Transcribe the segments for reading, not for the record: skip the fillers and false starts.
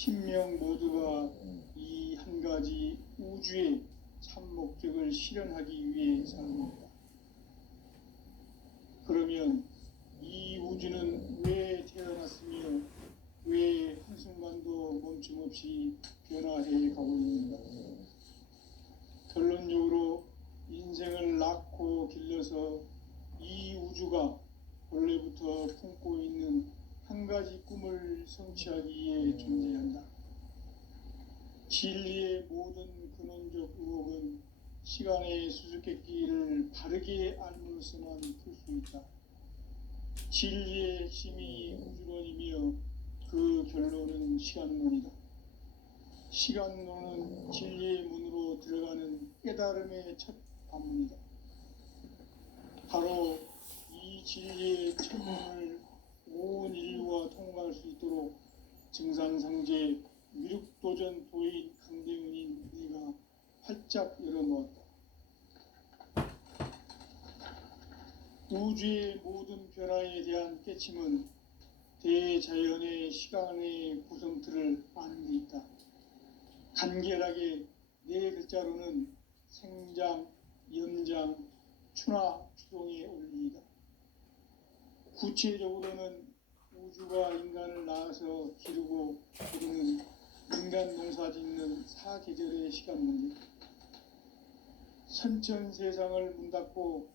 신명 모두가 이 한 가지 우주의 참 목적을 실현하기 위해 사는 그러면 이 우주는 왜 태어났으며 왜 한순간도 멈춤 없이 변화해 가고 있는가? 결론적으로 인생을 낳고 길러서 이 우주가 원래부터 품고 있는 한 가지 꿈을 성취하기 위해 존재한다. 진리의 모든 근원적 의혹은 시간의 수수께끼를 바르게 알므로서만 풀 수 있다. 진리의 핵심이 우주론이며 그 결론은 시간론이다. 시간론은 진리의 문으로 들어가는 깨달음의 첫 관문이다. 바로 이 진리의 첫 문을 온 인류가 통과할 수 있도록 증산상제 미륵도전 도인 강대훈인 네가 활짝 열어놓았다. 우주의 모든 변화에 대한 깨침은 대자연의 시간의 구성틀을 아는 데 있다. 간결하게 네 글자로는 생장, 연장, 추나 추동의 원리이다. 구체적으로는 우주가 인간을 낳아서 기르고 기르는 인간 농사 짓는 사계절의 시간 문제. 선천 세상을 문 닫고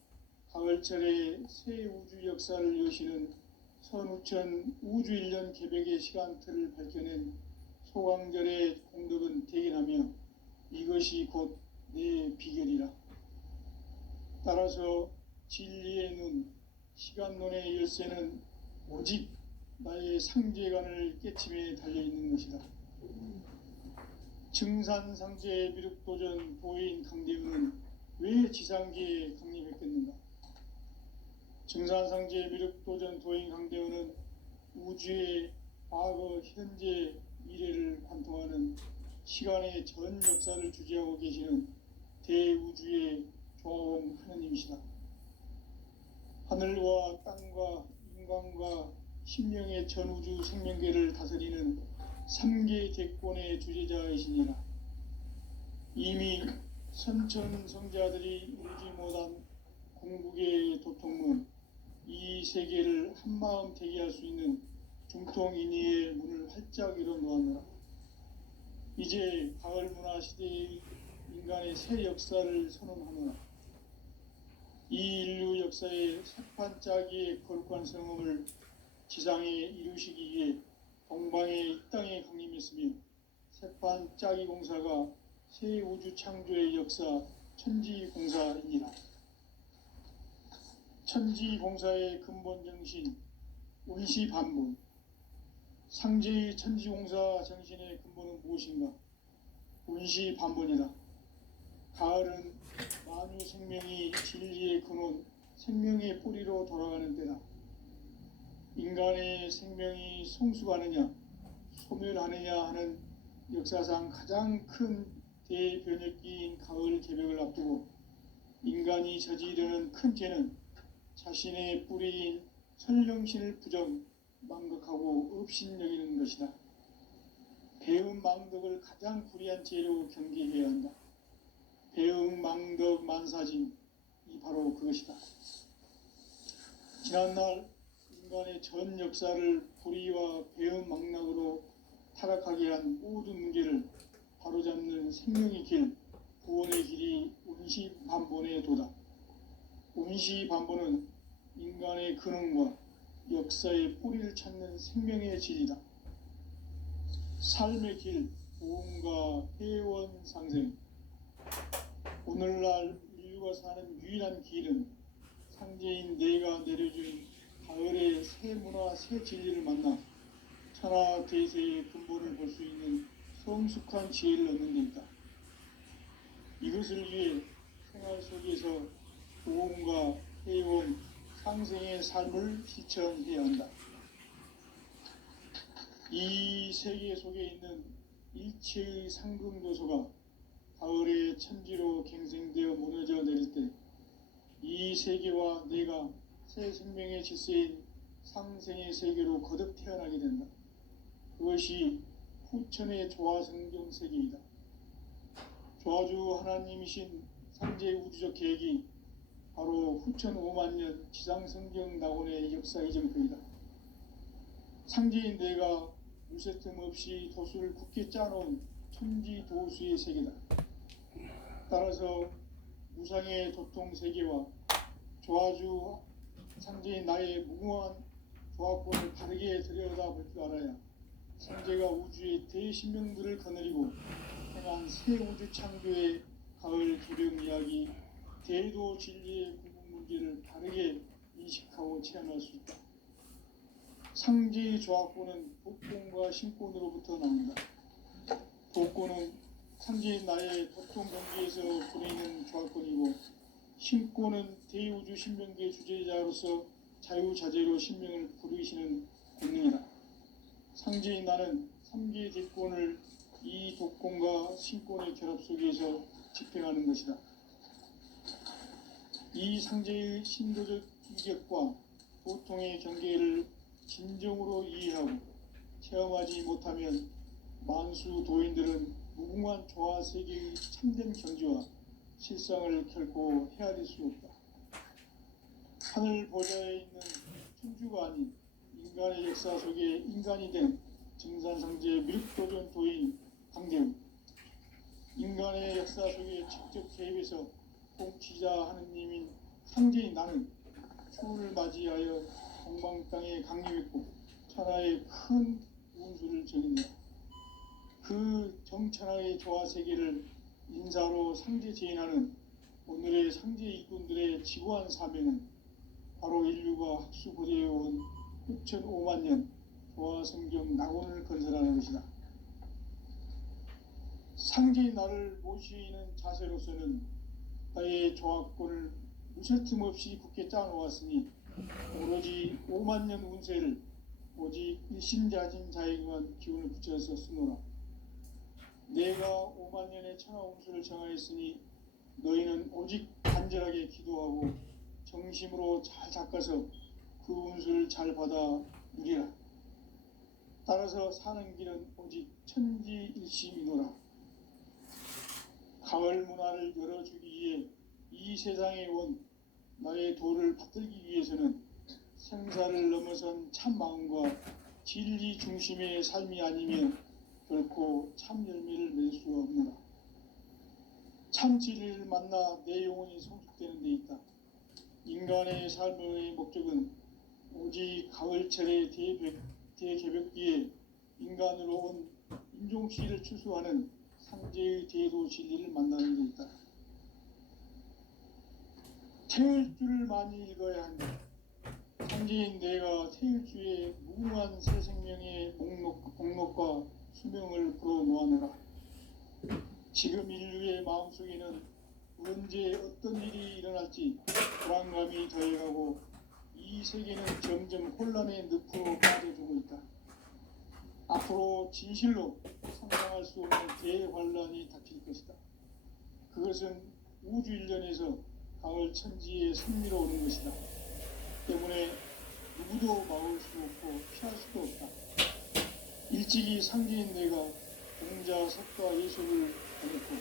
가을철에 새 우주 역사를 여시는 선우천 우주 1년 개백의 시간틀을 밝혀낸 소강절의 공덕은 대견하며 이것이 곧 내 비결이라. 따라서 진리의 눈, 시간론의 열쇠는 오직 나의 상제관을 깨침에 달려있는 것이다. 증산상제 미륵도전 도인 강대훈은 왜 지상계에 강림했겠는가? 증산상제 미륵도전 도인 강대훈은 우주의 과거, 현재, 미래를 관통하는 시간의 전 역사를 주재하고 계시는 대우주의 조화원 하느님이시다. 하늘과 땅과 인간과 신명의 전우주 생명계를 다스리는 3계 대권의 주제자이시니라. 이미 선천성자들이 울지 못한 궁극의 도통문, 이 세계를 한마음 대기할 수 있는 중통인의의 문을 활짝 열어놓았노라. 이제 가을 문화 시대의 인간의 새 역사를 선언하노라. 이 인류 역사의 새판짜기의 거룩한 성음을 지상에 이루시기 위해 동방의 이 땅에 강림했으며 새판짜기 공사가 새 우주 창조의 역사 천지공사이니라. 천지공사의 근본 정신 운시반본. 상제의 천지공사 정신의 근본은 무엇인가? 운시반본이다. 가을은 만유 생명이 진리의 근원, 생명의 뿌리로 돌아가는 때다. 인간의 생명이 성숙하느냐, 소멸하느냐 하는 역사상 가장 큰 대변혁기인 가을 개벽을 앞두고 인간이 저지르는 큰 죄는 자신의 뿌리인 선령신을 부정, 망덕하고 업신여기는 것이다. 배음 망덕을 가장 불의한 죄로 경계해야 한다. 배음 망덕 만사짐이 바로 그것이다. 지난날 인간의 전 역사를 불의와 배음 망락으로 타락하게 한 모든 문제를 바로잡는 생명의 길, 구원의 길이 운시반본의 도다. 운시반본은 인간의 근원과 역사의 뿌리를 찾는 생명의 진리다. 삶의 길, 보험과 회원 상생. 오늘날 인류가 사는 유일한 길은 상제인 내가 내려준 가을의 새 문화, 새 진리를 만나 천하 대세의 근본을 볼 수 있는 성숙한 지혜를 얻는 데 있다. 이것을 위해 생활 속에서 보험과 회원, 상생의 삶을 실천해야 한다. 이 세계 속에 있는 일체의 상금도소가 가을의 천지로 갱생되어 무너져 내릴 때 이 세계와 내가 새 생명의 질서인 상생의 세계로 거듭 태어나게 된다. 그것이 후천의 조화성경 세계이다. 조화주 하나님이신 상제 우주적 계획이 바로 후천 5만 년 지상성경 낙원의 역사 이정표이다. 상제인 내가 무쇠틈 없이 도수를 굳게 짜놓은 천지도수의 세계다. 따라서 무상의 도통 세계와 조화주 상제인 나의 무궁한 조합권을 바르게 들여다볼 줄 알아야 상제가 우주의 대신명들을 거느리고 행한 새 우주 창조의 가을 개벽 이야기, 대도 진리의 구분 문제를 바르게 인식하고 체험할 수 있다. 상제의 조합권은 복권과 신권으로부터 나온다. 복권은 상제인 나의 도통 경지에서 부리는 조합권이고, 신권은 대우주 신명계의 주제자로서 자유자재로 신명을 부르시는 권능이다. 상제인 나는 3개의 대권을 이 독권과 신권의 결합 속에서 집행하는 것이다. 이 상제의 신도적 이격과 보통의 경계를 진정으로 이해하고 체험하지 못하면 만수 도인들은 무궁한 조화 세계의 참된 경지와 실상을 결코 헤아릴 수 없다. 하늘 보좌에 있는 천주가 아닌 인간의 역사 속에 인간이 된 증산상제 미륵도전 도인 강대우, 인간의 역사 속에 직접 개입해서 통치자 하느님인 상제인 나는 추운을 맞이하여 동방땅에 강림했고 천하의 큰 운수를 정했다. 그 정천하의 조화 세계를 인사로 상제 제인하는 오늘의 상제 일꾼들의 지구한 사명은 바로 인류가 학수고대해온 후천 5만 년 조화 성경 낙원을 건설하는 것이다. 상제인 나를 모시는 자세로서는 나의 조합권을 무쇠틈 없이 굳게 짜놓았으니 오로지 5만 년 운세를 오직 일심자진 자에게만 기운을 붙여서 쓰노라. 내가 5만 년의 천하 운수를 정하였으니 너희는 오직 간절하게 기도하고 정심으로 잘 닦아서 그 운수를 잘 받아 누리라. 따라서 사는 길은 오직 천지일심이노라. 가을 문화를 열어주기 위해 이 세상에 온 나의 도를 받들기 위해서는 생사를 넘어선 참 마음과 진리 중심의 삶이 아니면 결코 참 열매를 맺을 수가 없노라. 참 진리를 만나 내 영혼이 성숙되는 데 있다. 인간의 삶의 목적은 오직 가을철의 대개벽 뒤에 인간으로 온 인종시를 추수하는 상제의 대도 진리를 만나는 데 있다. 태일주를 많이 읽어야 한다. 상제인 내가 태일주의 무궁한 새 생명의 목록과 수명을 풀어놓아노라. 지금 인류의 마음속에는 언제 어떤 일이 일어날지 불안감이 더해가고 이 세계는 점점 혼란의 늪으로 빠져들고 있다. 앞으로 진실로 상상할 수 없는 대환란이 닥칠 것이다. 그것은 우주 일련에서 가을 천지에 선미로 오는 것이다. 때문에 누구도 막을 수 없고 피할 수도 없다. 일찍이 상제인 내가 공자, 석가, 예술을 보냈고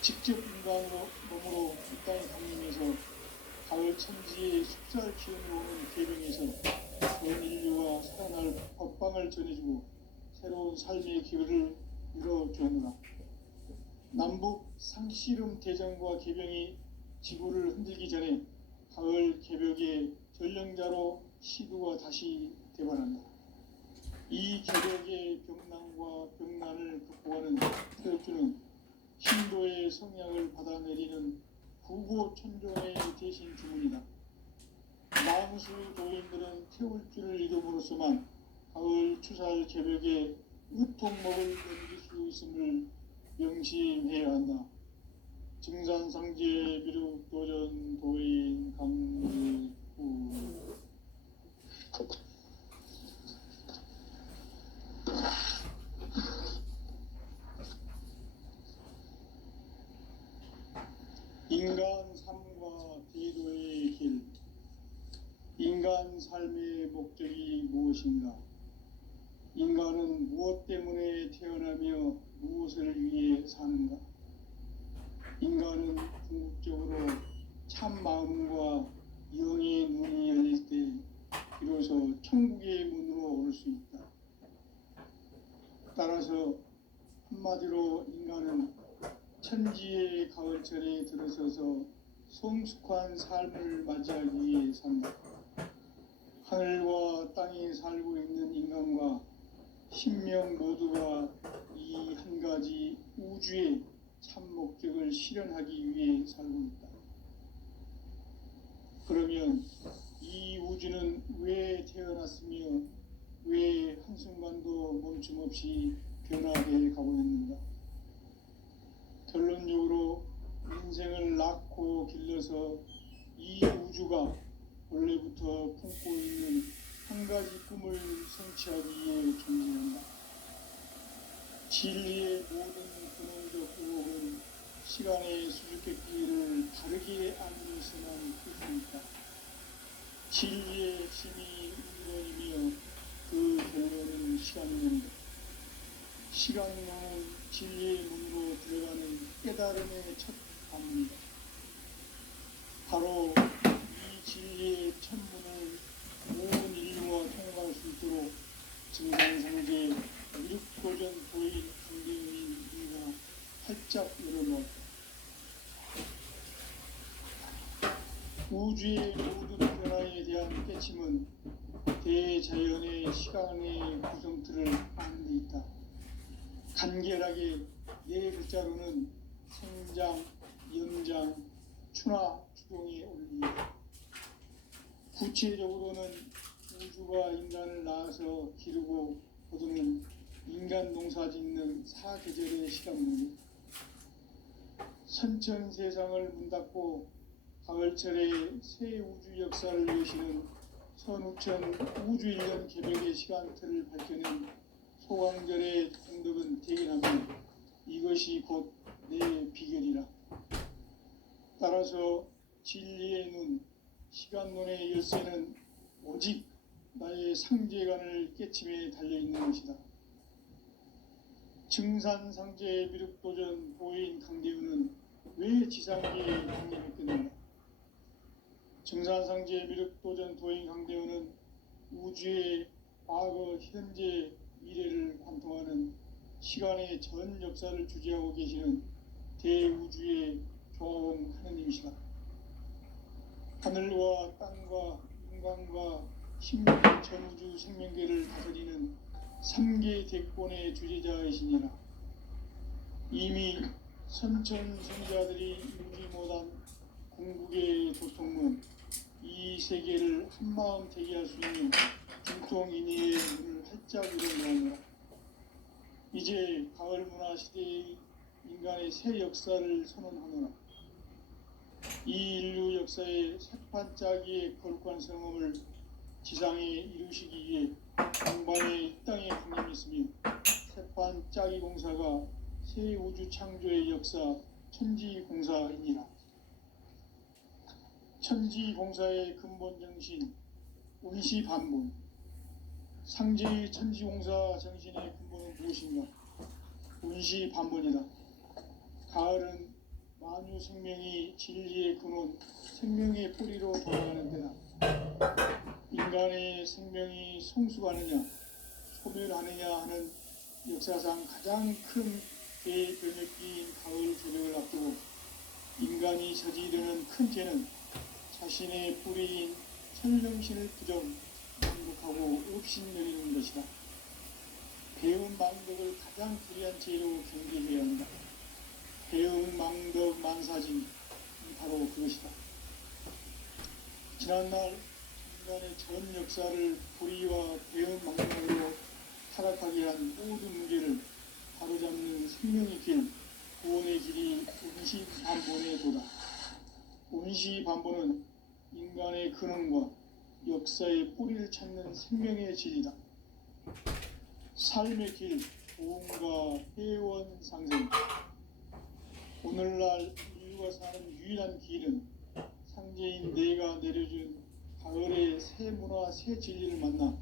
직접 인간으로 몸으로 이 땅에 강림해서 가을 천지의 숙살 기운이 오는 계명에서 전 인류와 살아날 법방을 전해주고 새로운 삶의 기회를 열어주었노라. 남북 상씨름 대전과 개병이 지구를 흔들기 전에 가을 개벽의 전령자로 시두가 다시 대발한다. 이 개벽의 병난과 병난을 극복하는 태엽주는 신도의 성향을 받아내리는 부고천존의 대신 주문이다. 만수 도인들은 태울주를 이름으로서만 가을 추살 개벽에 으통목을 넘길 수 있음을 명심해야 한다. 증산상제 미륵도전 도인 강의후. 인간 삶과 대도의 길. 인간 삶의 목적이 무엇인가? 인간은 무엇 때문에 태어나며 무엇을 위해 사는가? 인간은 궁극적으로 참 마음과 영의 문이 열릴 때 비로소 천국의 문으로 올 수 있다. 따라서 한마디로 인간은 천지의 가을철에 들어서서 성숙한 삶을 맞이하기 위해 산다. 하늘과 땅에 살고 있는 인간과 신명 모두가 이 한 가지 우주의 참 목적을 실현하기 위해 살고 있다. 그러면 이 우주는 왜 태어났으며 왜 한순간도 멈춤 없이 변화해 가고 있는가? 결론적으로 인생을 낳고 길러서 이 우주가 원래부터 품고 있는 한 가지 꿈을 성취하기 위해 존재한다. 진리의 모든 근원적 의혹은 시간의 수수께끼를 다르게 알면서만 풀 수 있다. 진리의 핵심이 인간이며 그 결론은 시간론이다. 시간론은 진리의 문으로 들어가는 깨달음의 첫 관문이다. 바로 이 진리의 첫 문을 온 인류와 통과할 수 있도록 증산상제 미륵도전 도인 강대윤이 우리가 활짝 열어놓았다. 우주의 모든 변화에 대한 깨침은 대자연의 시간의 구성틀을 아는 데 있다. 간결하게 네 글자로는 생장, 연장, 추나 추동의 원리이다. 구체적으로는 우주가 인간을 낳아서 기르고 거두는 인간 농사 짓는 사계절의 시간문이 선천 세상을 문 닫고 가을철에 새 우주 역사를 여시는 선우천 우주일년 개벽의 시간틀을 밝혀낸 소강절의 공덕은 대견하며 이것이 곧 내 비결이라. 따라서 진리의 눈, 시간론의 열쇠는 오직 나의 상제관을 깨침에 달려있는 것이다. 증산상제 미륵도전 보인 강대우는 왜 지상계에 강림했겠는가? 증산상제 미륵도전 도인 강대우는 우주의 과거, 현재, 미래를 관통하는 시간의 전 역사를 주재하고 계시는 대우주의 종합원 하느님이시다. 하늘과 땅과 인간과 신명의 전우주 생명계를 다스리는 3계 대권의 주재자이시니라. 이미 선천성자들이 이루지 못한 궁극의 도통문, 이 세계를 한마음 되게 할 수 있는 중통인의의 문을 활짝 열어놓으라. 이제 가을 문화 시대의 인간의 새 역사를 선언하노라. 이 인류 역사의 새판짜기의 거룩한 성험을 지상에 이루시기 위해 동방에 이 땅에 강림했으며 새판짜기 공사가 새 우주 창조의 역사 천지공사이니라. 천지공사의 근본 정신 운시반본, 상제의 천지공사 정신의 근본은 무엇인가? 운시반본이다. 가을은 만유 생명이 진리의 근원, 생명의 뿌리로 돌아가는 때다. 인간의 생명이 성숙하느냐, 소멸하느냐 하는 역사상 가장 큰 대변혁기인 가을 개벽을 앞두고 인간이 저지르는 큰 죄는 자신의 뿌리인 천령신을 부정, 반복하고 업신여기는 것이다. 배운 망덕을 가장 불의한 죄로 경계해야 한다. 배운 망덕 만사진, 바로 그것이다. 지난날 인간의 전 역사를 불의와 배운 망덕으로 타락하게 한 모든 문제를 바로잡는 생명의 길, 구원의 길이 운시반본의 도다. 운시반본은 인간의 근원과 역사의 뿌리를 찾는 생명의 진리다. 삶의 길, 보험과 회원 상생. 오늘날 인류가 사는 유일한 길은 상제인 내가 내려준 가을의 새 문화, 새 진리를 만나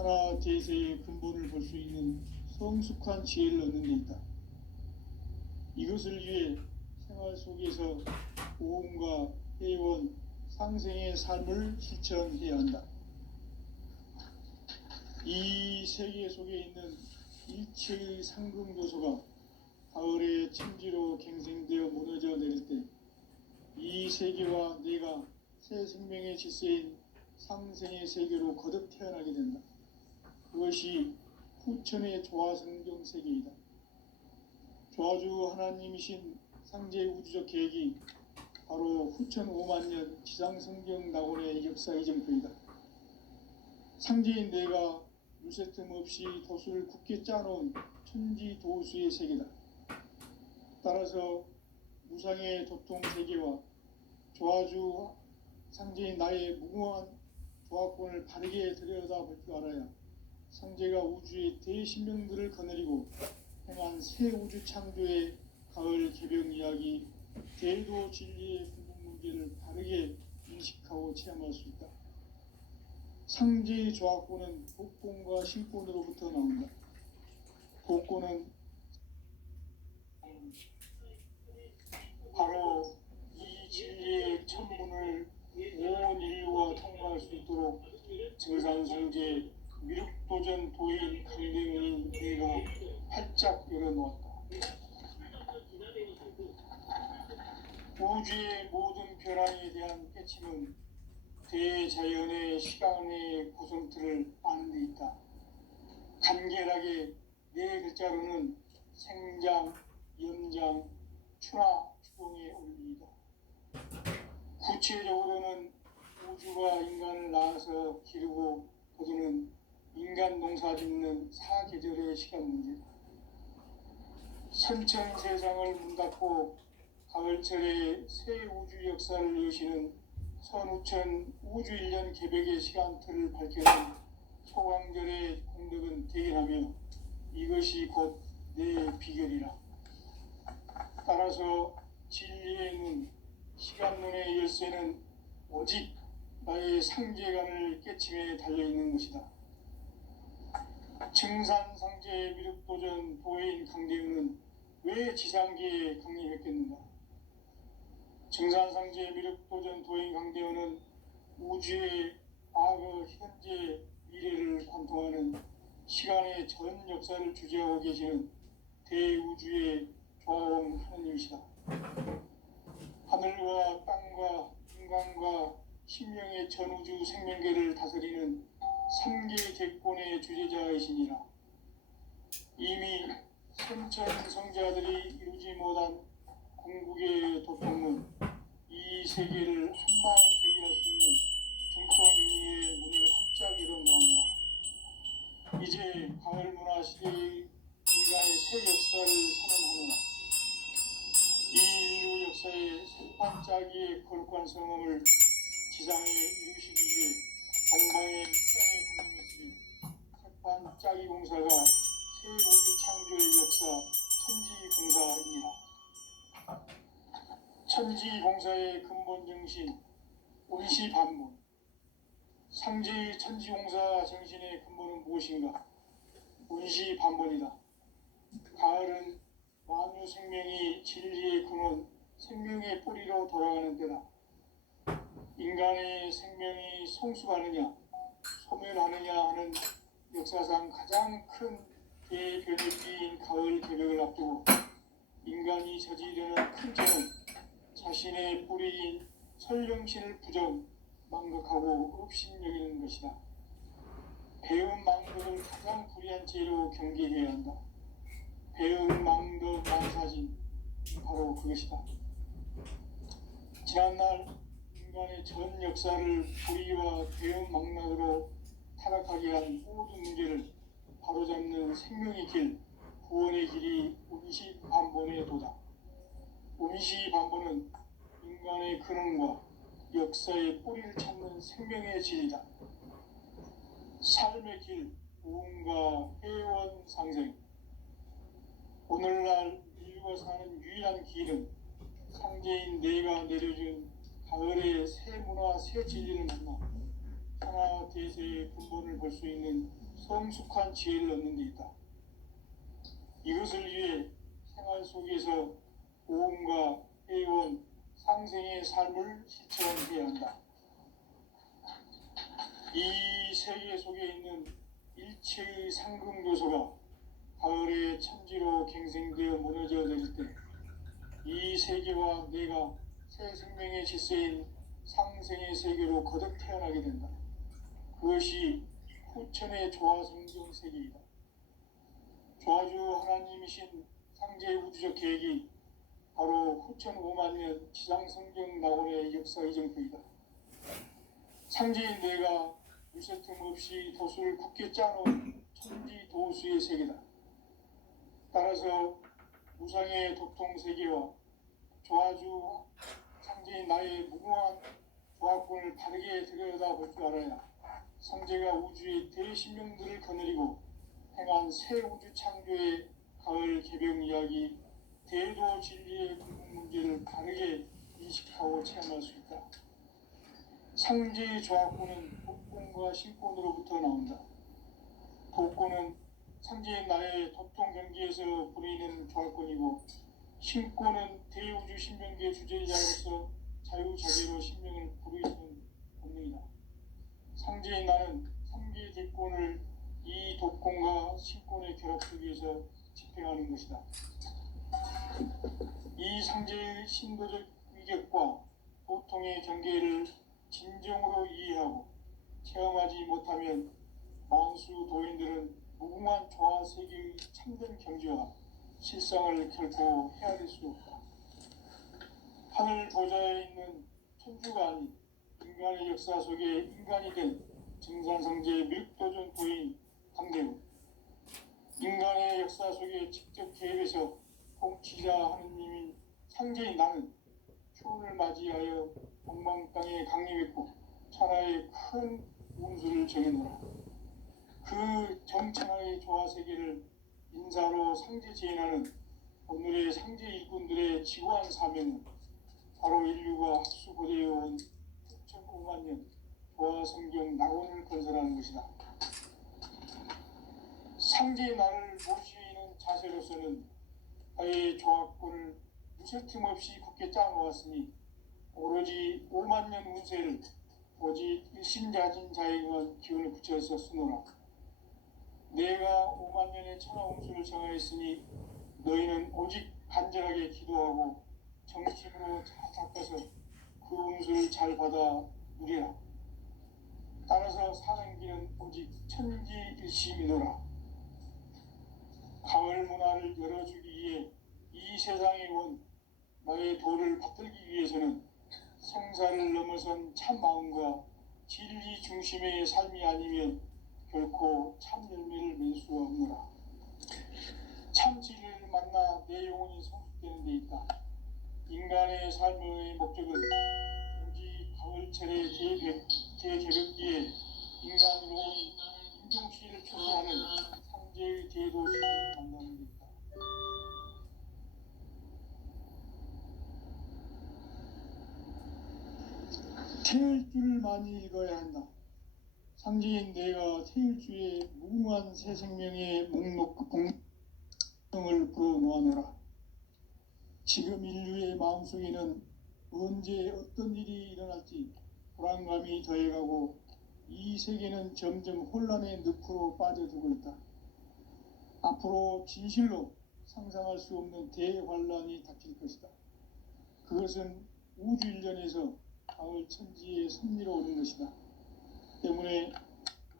천하 대세의 근본을 볼 수 있는 성숙한 지혜를 얻는 데 있다. 이것을 위해 생활 속에서 보험과 회원, 상생의 삶을 실천해야 한다. 이 세계 속에 있는 일체의 상금 요소가 가을의 천지로 갱생되어 무너져 내릴 때 이 세계와 내가 새 생명의 질서인 상생의 세계로 거듭 태어나게 된다. 그것이 후천의 조화성경 세계이다. 조화주 하나님이신 상제 우주적 계획이 바로 후천 5만년 지상성경 낙원의 역사 이정표이다. 상제인 내가 유세 틈 없이 도수를 굳게 짜놓은 천지도수의 세계다. 따라서 무상의 도통 세계와 조화주 상제인 나의 무궁한 조화권을 바르게 들여다볼 줄 알아야 상제가 우주의 대신명들을 거느리고 행한 새 우주 창조의 가을 개병 이야기, 대도 진리의 궁극 문제를 바르게 인식하고 체험할 수 있다. 상제의 조화권은 복권과 신권으로부터 나온다. 복권은 바로 이 진리의 천문을 온 인류가 통과할 수 있도록 증산성제 미륵도전 도인 강대의 내가 활짝 열어놓았다. 우주의 모든 변화에 대한 깨침은 대자연의 시간의 구성틀을 아는 데 있다. 간결하게 네 글자로는 생장, 연장, 추나 추동의 원리이다. 구체적으로는 우주가 인간을 낳아서 기르고 거두는 인간 농사 짓는 사계절의 시간 문제다. 선천 세상을 문 닫고 가을철에 새 우주 역사를 여시는 선우천 우주 1년 개백의 시간틀을 밝혀낸 소강절의 공덕은 대견하며 이것이 곧 내 비결이라. 따라서 진리의 눈, 시간론의 열쇠는 오직 나의 상제관을 깨침에 달려있는 것이다. 증산상제 미륵도전 도인 강대우는 왜 지상계에 강림했겠는가? 증산상제 미륵도전 도인 강대우는 우주의 과거, 현재, 미래를 관통하는 시간의 전 역사를 주재하고 계시는 대우주의 조화원 하느님이시다. 하늘과 땅과 인간과 신명의 전우주 생명계를 다스리는 3계 객본의 주제자이시니라. 이미 선천 성자들이 이루지 못한 궁극의 도통은 이 세계를 한마음 대기할 수 있는 중통인의의 문을 활짝 열어놓았노라. 이제 가을 문화 시대의 인간의 새 역사를 선언하노라. 이 인류 역사의 새반짝이의 거룩한 성험을 지상에 이루시기 위해 동방의 입장에 강림했으니 새반짝이 공사가 새 우주 창조의 역사 천지공사이니라. 천지공사의 근본 정신 운시반문. 상제의 천지공사 정신의 근본은 무엇인가? 운시반문이다. 가을은 만유 생명이 진리의 근원, 생명의 뿌리로 돌아가는 때다. 인간의 생명이 성숙하느냐, 소멸하느냐 하는 역사상 가장 큰 대변의 기인 가을 개벽을 앞두고 인간이 저지르는 큰 죄는 자신의 뿌리인 설령신을 부정, 망각하고 업신여기는 것이다. 배은 망덕을 가장 불의한 죄로 경계해야 한다. 배은 망덕 망사진, 바로 그것이다. 지난날 인간의 전 역사를 불의와 배은 망락으로 타락하게 한 모든 문제를 바로잡는 생명의 길, 구원의 길이 운시반본의 도다. 운시반본은 인간의 근원과 역사의 뿌리를 찾는 생명의 진리다. 삶의 길, 부흥과 회원 상생. 오늘날 인류가 사는 유일한 길은 상제인 내가 내려준 가을의 새 문화, 새 진리를 만나 하나 대세의 근본을 볼 수 있는 성숙한 지혜를 얻는 데 있다. 이것을 위해 생활 속에서 보험과 해온 상생의 삶을 실천해야 한다. 이 세계 속에 있는 일체의 상승요소가 가을의 천지로 갱생되어 무너져 내릴 때 이 세계와 내가 새 생명의 질서인 상생의 세계로 거듭 태어나게 된다. 그것이 후천의 조화성경 세계이다. 조화주 하나님이신 상제의 우주적 계획이 바로 후천 5만 년 지상성경 낙원의 역사 이정표이다. 상제인 내가 무쇠 틈 없이 도수를 굳게 짜놓은 천지 도수의 세계다. 따라서 무상의 도통 세계와 조화주 상제인 나의 무궁한 조화권을 바르게 들여다볼 줄 알아야 상제가 우주의 대신명들을 거느리고 행한 새 우주 창조의 가을 개병 이야기 대도 진리의 궁극 문제를 바르게 인식하고 체험할 수 있다. 상제의 조화권은 복권과 신권으로부터 나온다. 복권은 상제의 나의 도통 경기에서 부리는 조화권이고, 신권은 대우주 신명계 주제자로서 자유자재로 신명을 부르이는 본능이다. 상제의 나는 3개 대권을 이 독권과 신권의 결합 속에서 집행하는 것이다. 이 상제의 신도적 위격과 보통의 경계를 진정으로 이해하고 체험하지 못하면 만수 도인들은 무궁한 조화 세계의 참된 경지와 실상을 결코 헤아릴 수 없다. 하늘 보좌에 있는 천주가 아닌 인간의 역사 속에 인간이 된 증산성제 밀도전 도인 강대우, 인간의 역사 속에 직접 개입해서 통치자 하느님인 상제인 나는 추운을 맞이하여 동방 땅에 강림했고 천하의 큰 운수를 정해놓으라. 그 정천하의 조화세계를 인사로 상제 제인하는 오늘의 상제 일꾼들의 지고한 사명은 바로 인류가 학수고대해온 6,5만 년 조화성경 낙원을 건설하는 것이다. 상제의 나를 모시는 자세로서는 나의 조화권을 무쇠틈 없이 굳게 짜놓았으니 오로지 5만 년 운세를 오직 일심자진 자에게만 기운을 붙여서 쓰노라. 내가 5만 년의 천하 운수를 정하였으니 너희는 오직 간절하게 기도하고 정심으로 잘 닦아서 그 운수를 잘 받아 누리라. 따라서 사는 길은 오직 천지일심이노라. 가을 문화를 열어주기 위해 이 세상에 온 나의 도를 받들기 위해서는 생사를 넘어선 참 마음과 진리 중심의 삶이 아니면 결코 참 열매를 맺을 수 없노라. 참 진리를 만나 내 영혼이 성숙되는 데 있다. 인간의 삶의 목적은 오직 가을철의 대개벽기에 인간으로 인종치를 초소하는 상제의 대도시를 만나는 데 있다. 태일주를 많이 읽어야 한다. 상제인 내가 태일주의 무궁한 새 생명의 목록 공성을 불어놓아노라. 지금 인류의 마음속에는 언제 어떤 일이 일어날지 불안감이 더해가고 이 세계는 점점 혼란의 늪으로 빠져들고 있다. 앞으로 진실로 상상할 수 없는 대환란이 닥칠 것이다. 그것은 우주 일련에서 가을 천지의 섭리로 오는 것이다. 때문에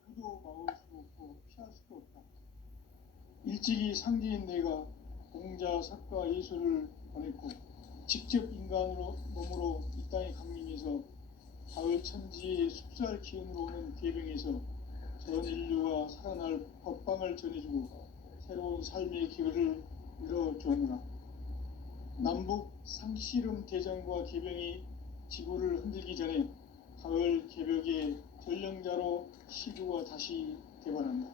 누구도 막을 수 없고 피할 수도 없다. 일찍이 상제인 내가 공자, 석가, 예수를 보냈고 직접 인간으로 몸으로 이 땅에 강림해서 가을 천지의 숲살 기운으로 오는 계병에서 전 인류가 살아날 법방을 전해주고 새로운 삶의 기회를 열어주느라. 남북 상씨름 대전과 계병이 지구를 흔들기 전에 가을 개벽의 전령자로 시주가 다시 대발한다.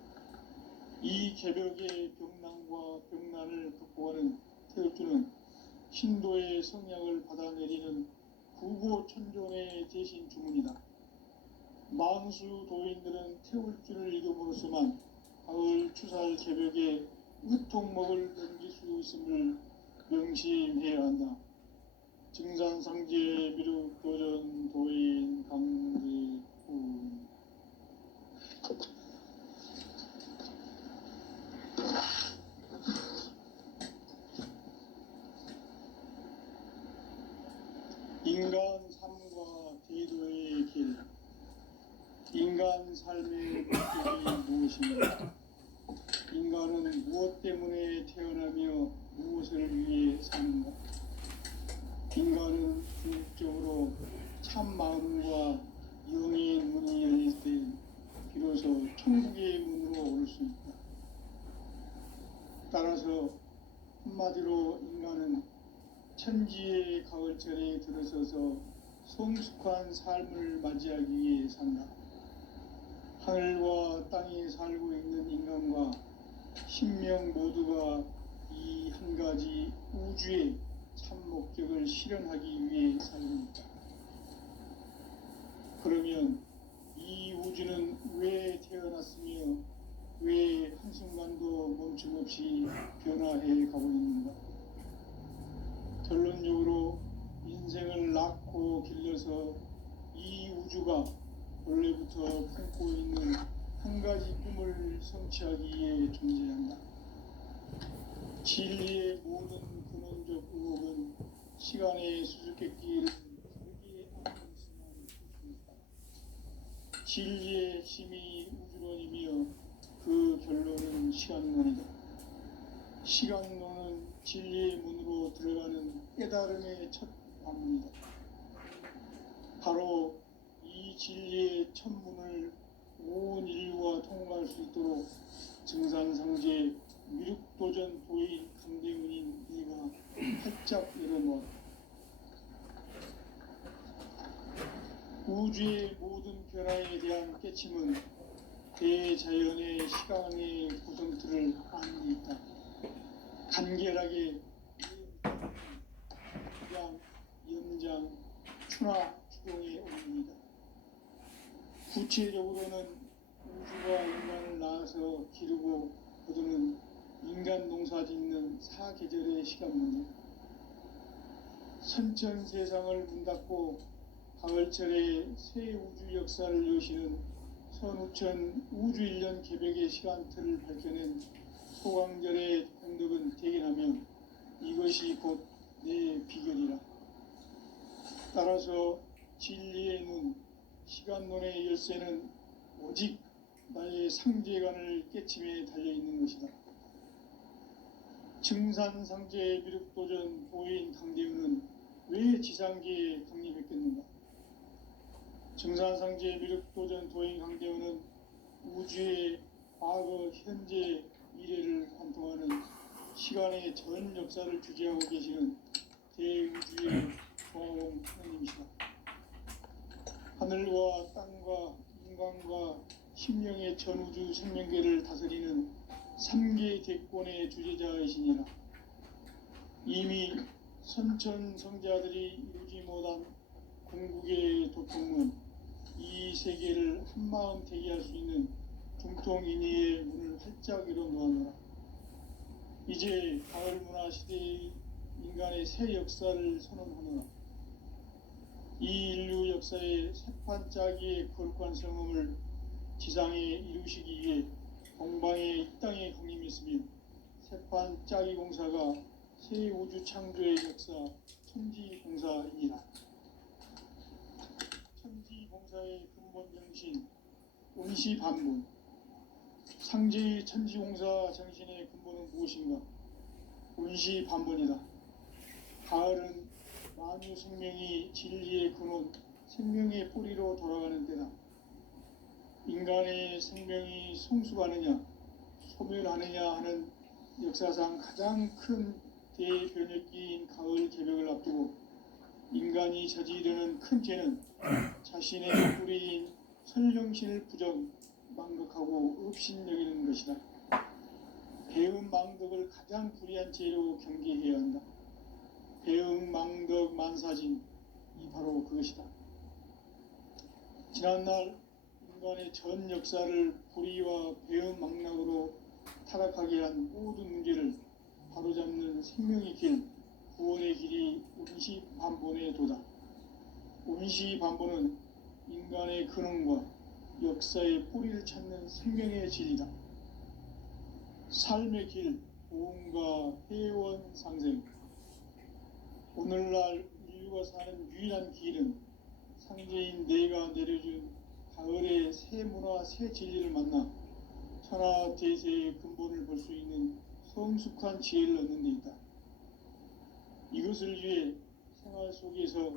이 개벽의 병난과 병난을 극복하는 태엽주는 신도의 성향을 받아내리는 구고천존의 대신 주문이다. 만수 도인들은 태울주를 이름으로서만 가을 추살 개벽에 으통목을 넘길 수 있음을 명심해야 한다. 증산상제 미륵 도전 도인 강대훈. 인간 삶과 대도의 길. 인간 삶의 목적이 무엇인가? 인간은 무엇 때문에 태어나며 무엇을 위해 사는가? 인간은 궁극적으로 참 마음과 영의 문이 열릴 때 비로소 천국의 문으로 올 수 있다. 따라서 한마디로 인간은 천지의 가을철에 들어서서 성숙한 삶을 맞이하기 위해 산다. 하늘과 땅에 살고 있는 인간과 신명 모두가 이 한 가지 우주의 참 목적을 실현하기 위해 살고 있다. 그러면 이 우주는 왜 태어났으며 왜 한순간도 멈춤없이 변화해 가고 있는가? 결론적으로 인생을 낳고 길러서 이 우주가 원래부터 품고 있는 한 가지 꿈을 성취하기 위해 존재한다. 진리의 모든 근원적 의혹은 시간의 수수께끼를 절기에 안고 있으면 좋습니다. 진리의 힘이 우주론이며 그 결론은 시간론이다. 시간론은 진리의 문으로 들어가는 깨달음의 첫 방문이다. 바로 이 진리의 첫 문을 온 인류가 통과할 수 있도록 증산상제 미륵도전 도인 강대훈인 이가 활짝 열어놓았다. 우주의 모든 변화에 대한 깨침은 대자연의 시간의 구성틀을 아는 데 있다. 간결하게 양, 염장, 추나 추동에 옵니다. 구체적으로는 우주가 인간을 낳아서 기르고 거두는 인간 농사 짓는 사계절의 시간문이다. 선천 세상을 문 닫고 가을철에 새 우주 역사를 여시는 선우천 우주 1년 개벽의 시간틀을 밝혀낸 소강절의 공덕은 대견하며 이것이 곧 내 비결이라. 따라서 진리의 문, 시간론의 열쇠는 오직 나의 상제관을 깨침에 달려있는 것이다. 증산상제 미륵도전 도인 강대훈은 왜 지상계에 강림했겠는가? 증산상제 미륵도전 도인 강대훈은 우주의 과거, 현재, 미래를 관통하는 시간의 전 역사를 주재하고 계시는 대우주의 조화원 하느님이시다. 하늘과 땅과 인간과 심령의 전우주 생명계를 다스리는 3계 대권의 주제자이시니라. 이미 선천 성자들이 이루지 못한 궁극의 도통문, 이 세계를 한마음 대기할 수 있는 중통인의의 문을 활짝 열어놓았노라. 이제 가을 문화 시대의 인간의 새 역사를 선언하노라. 이 인류 역사의 새판 짜기의 거룩한 성음을 지상에 이루시기 위해 동방의 이 땅에 강림했으며 새판 짜기 공사가 새 우주 창조의 역사 천지공사이니라. 천지공사의 근본 정신 원시반분. 상제의 천지공사 정신의 근본은 무엇인가? 원시반분이다. 가을은 만유 생명이 진리의 근원, 생명의 뿌리로 돌아가는 때다. 인간의 생명이 성숙하느냐, 소멸하느냐 하는 역사상 가장 큰 대변혁기인 가을 개벽을 앞두고 인간이 저지르는 큰 죄는 자신의 뿌리인 설령신을 부정, 망극하고 업신여기는 것이다. 배음 망덕을 가장 불의한 죄로 경계해야 한다. 배음 망덕 만사진, 이 바로 그것이다. 지난날 인간의 전 역사를 불의와 배은망락으로 타락하게 한 모든 문제를 바로잡는 생명의 길, 구원의 길이 운시반본에 도다. 운시반본은 인간의 근원과 역사의 뿌리를 찾는 생명의 진리다. 삶의 길, 보험과 회원 상생. 오늘날 인류가 사는 유일한 길은 상제인 내가 내려준 가을의 새 문화, 새 진리를 만나 천하 대세의 근본을 볼 수 있는 성숙한 지혜를 얻는 데 있다. 이것을 위해 생활 속에서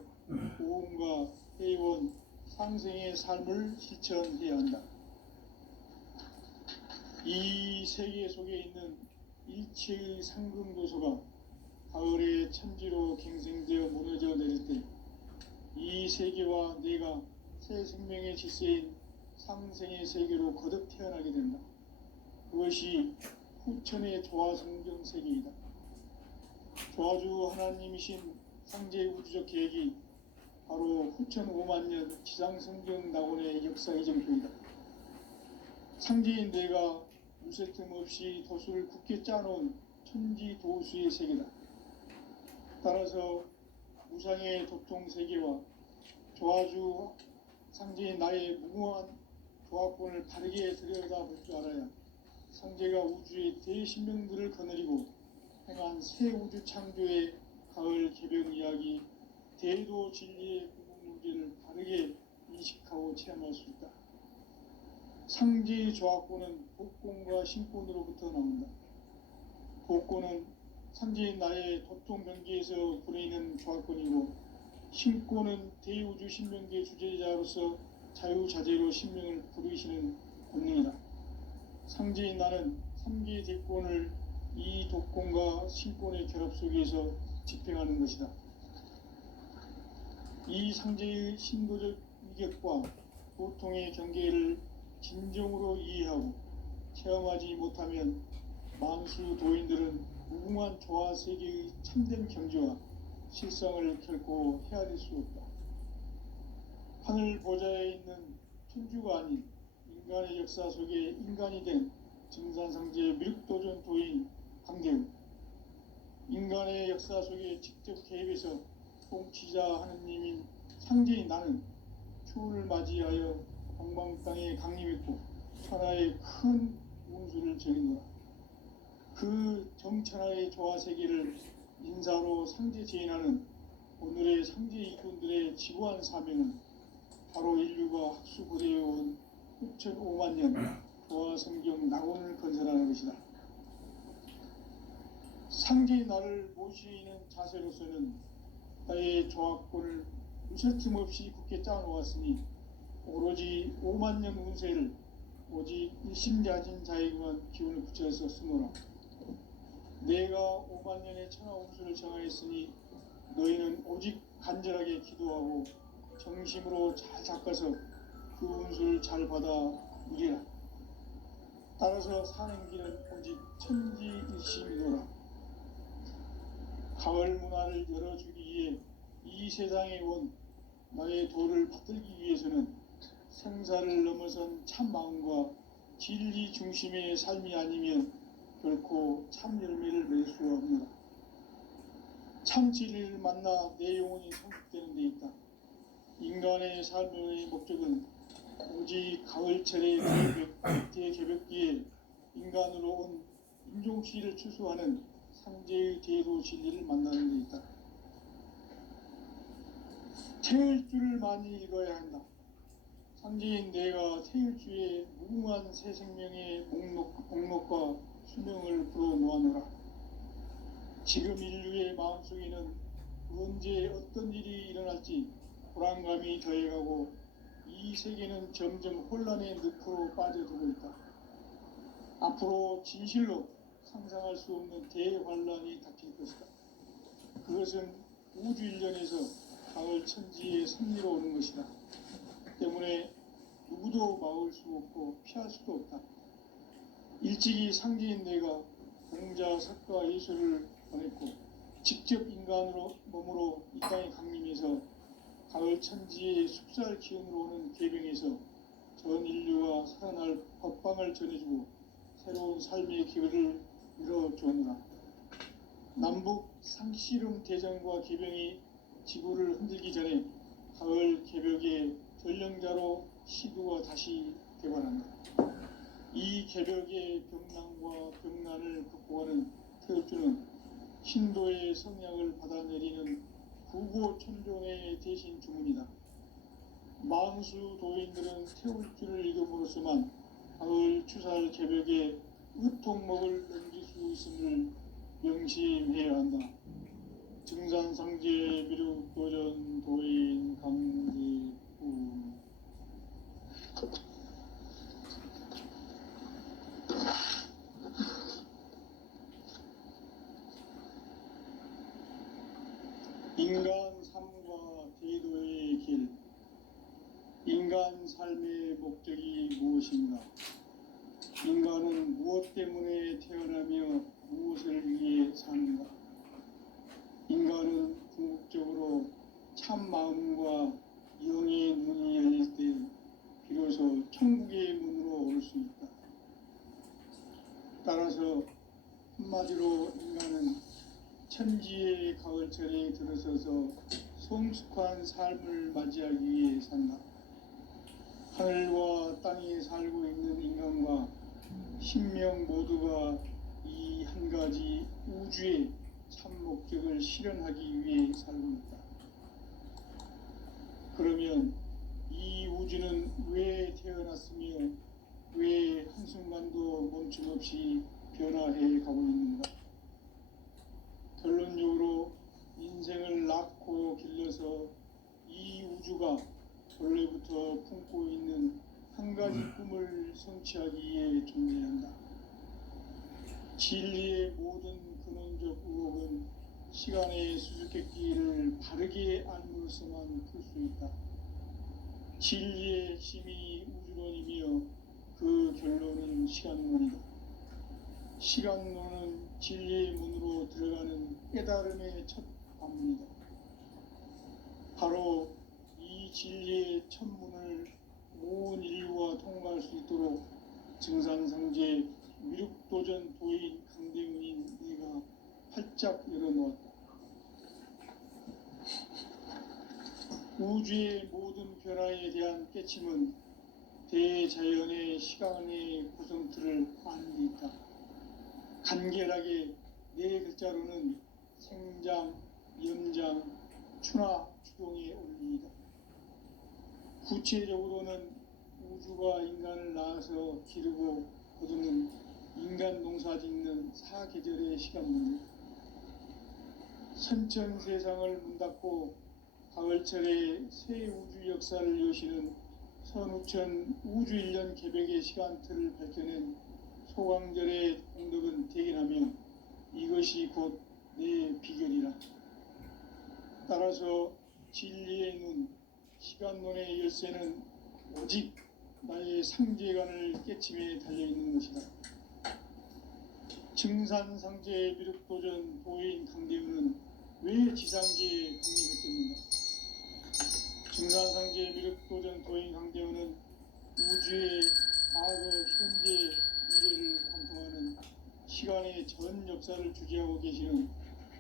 보험과 회원, 상생의 삶을 실천해야 한다. 이 세계 속에 있는 일체의 상금도서가 가을의 천지로 갱생되어 무너져 내릴 때 이 세계와 내가 새 생명의 질서인 상생의 세계로 거듭 태어나게 된다. 그것이 후천의 조화성경 세계이다. 조화주 하나님이신 상제 우주적 계획이 바로 후천 5만년 지상성경 낙원의 역사 이정표이다. 상제인 내가 무쇠 틈 없이 도수를 굳게 짜놓은 천지 도수의 세계다. 따라서 무상의 도통 세계와 조화주 상제인 나의 무궁한 조합권을 바르게 들여다볼 줄 알아야 상제가 우주의 대신명들을 거느리고 행한 새 우주 창조의 가을 개변 이야기, 대도 진리의 궁극 문제를 바르게 인식하고 체험할 수 있다. 상제의 조합권은 복권과 신권으로부터 나온다. 복권은 상제인 나의 도통 경계에서 부리는 조합권이고, 신권은 대우주 신명계 주제자로서 자유자재로 신명을 부르시는 권능이다. 상제인 나는 3개 대권을 이 독권과 신권의 결합 속에서 집행하는 것이다. 이 상제의 신도적 위격과 고통의 경계를 진정으로 이해하고 체험하지 못하면 만수 도인들은 무궁한 조화 세계의 참된 경지와 실상을 결코 헤아릴 수 없다. 하늘 보좌에 있는 천주가 아닌 인간의 역사 속에 인간이 된 증산상제 미륵도전 도인 강대우, 인간의 역사 속에 직접 개입해서 통치자 하느님인 상제인 나는 추운을 맞이하여 동방 땅에 강림했고 천하의 큰 운수를 정했노라. 그 정천하의 조화 세계를 인사로 상제 제인하는 오늘의 상제 일꾼들의 지구한 사명은 바로 인류가 학수고대해온 6,5만 년 조화 성경 낙원을 건설하는 것이다. 상제의 나를 모시는 자세로서는 나의 조합권을 무쇠틈 없이 굳게 짜놓았으니 오로지 5만 년 운세를 오직 일심자진 자에게만 기운을 붙여서 쓰노라. 내가 5만 년의 천하 운수를 정하였으니 너희는 오직 간절하게 기도하고 정심으로 잘 닦아서 그 운수를 잘 받아 누리라. 따라서 사는 길은 오직 천지일심이노라. 가을 문화를 열어주기 위해 이 세상에 온 나의 도를 받들기 위해서는 생사를 넘어선 참 마음과 진리 중심의 삶이 아니면 결코 참 열매를 맺을 수가 없노라. 참 진리를 만나 내 영혼이 성숙되는 데 있다. 인간의 삶의 목적은 오직 가을철의 대개벽기에 인간으로 온 인종시를 추수하는 상제의 대도 진리를 만나는 데 있다. 태일주를 많이 읽어야 한다. 상제인 내가 태일주의 무궁한 새 생명의 목록과 수명을 불어놓아노라. 지금 인류의 마음속에는 언제 어떤 일이 일어날지 불안감이 더해가고 이 세계는 점점 혼란의 늪으로 빠져들고 있다. 앞으로 진실로 상상할 수 없는 대환란이 닥칠 것이다. 그것은 우주 일련에서 가을 천지의 섭리로 오는 것이다. 때문에 누구도 막을 수 없고 피할 수도 없다. 일찍이 상제인 내가 공자, 석가, 예술을 보냈고 직접 인간으로 몸으로 이 땅에 강림해서 가을 천지의 숲살 기운으로 오는 계병에서 전 인류가 살아날 법방을 전해주고 새로운 삶의 기회를 열어주었노라. 남북 상씨름 대전과 개병이 지구를 흔들기 전에 가을 개벽의 전령자로 시두가 다시 되관한다. 이 개벽의 병난과 병난을 극복하는 태극주는 신도의 성약을 받아내리는 구고천종의 대신 주문이다. 만수 도인들은 태울주를 읽음으로써만 가을 추살 개벽의 의통목을 넘길 수 있음을 명심해야 한다. 증산상제 미륵도전 도인 강지구. 인간 삶과 대도의 길. 인간 삶의 목적이 무엇인가? 인간은 무엇 때문에 태어나며 무엇을 위해 사는가? 인간은 궁극적으로 참 마음과 영의 문이 열릴 때 비로소 천국의 문으로 올 수 있다. 따라서 한마디로 인간은 천지의 가을철에 들어서서 성숙한 삶을 맞이하기 위해 산다. 하늘과 땅에 살고 있는 인간과 신명 모두가 이 한 가지 우주의 참 목적을 실현하기 위해 살고 있다. 그러면 이 우주는 왜 태어났으며 왜 한순간도 멈춤없이 변화해 가고 있는가? 결론적으로 인생을 낳고 길러서 이 우주가 원래부터 품고 있는 한 가지 꿈을 성취하기 위해 존재한다. 진리의 모든 근원적 의혹은 시간의 수수께끼를 바르게 알므로서만 풀 수 있다. 진리의 핵심이 우주론이며 그 결론은 시간론이다. 시간론은 진리의 문으로 들어가는 깨달음의 첫 관문이다. 바로 이 진리의 첫 문을 온 인류가 통과할 수 있도록 증산상제 미륵도전 도인 강대문인 내가 활짝 열어놓았다. 우주의 모든 변화에 대한 깨침은 대자연의 시간의 구성틀을 아는 데 있다. 간결하게 네 글자로는 생장, 염장, 추나 추동의 원리이다. 구체적으로는 우주가 인간을 낳아서 기르고 거두는 인간 농사 짓는 사계절의 시간문이다. 선천 세상을 문 닫고 가을철에 새 우주 역사를 여시는 선우천 우주 1년 개벽의 시간틀을 밝혀낸 소강절의 공덕은 대견하며 이것이 곧 내 비결이라. 따라서 진리의 눈, 시간론의 열쇠는 오직 나의 상제관을 깨침에 달려있는 것이다. 증산상제 미륵도전 도인 강대우는 왜 지상계에 독립했겠는가? 증산상제 미륵도전 도인 강대우는 우주의 과거, 현재, 미래를 관통하는 시간의 전 역사를 주재하고 계시는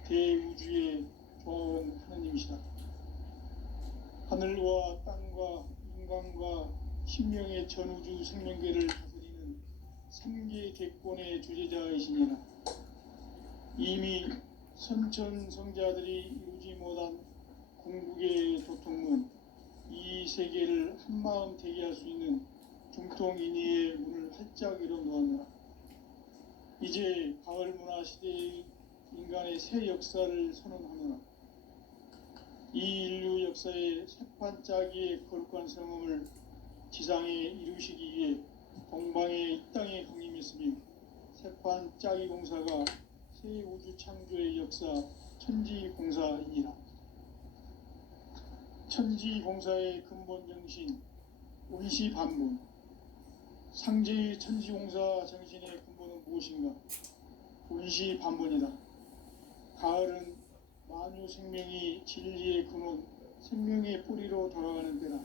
대우주의 조화원 하느님이시다. 하늘과 땅과 인간과 신명의 전우주 생명계를 다스리는 삼계 객권의 주재자이시니라. 이미 선천성자들이 이루지 못한 궁극의 도통문, 이 세계를 한마음 되게 할 수 있는 중통인의의 문을 활짝 열어놓았노라. 이제 가을 문화 시대의 인간의 새 역사를 선언하노라. 이 인류 역사의 새판짜기의 거룩한 성음을 지상에 이루시기 위해 동방의 이 땅에 강림했으며 새판짜기 공사가 새 우주 창조의 역사 천지공사이니라. 천지공사의 근본 정신 운시반문. 상제의 천지공사 정신의 근본은 무엇인가? 운시반문이다. 가을은 만유 생명이 진리의 근원, 생명의 뿌리로 돌아가는 때다.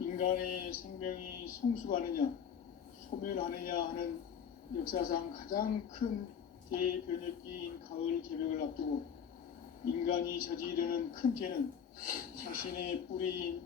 인간의 생명이 성숙하느냐 소멸하느냐 하는 역사상 가장 큰 대변혁기인 가을 개벽을 앞두고 인간이 저지르는 큰 죄는 자신의 뿌리인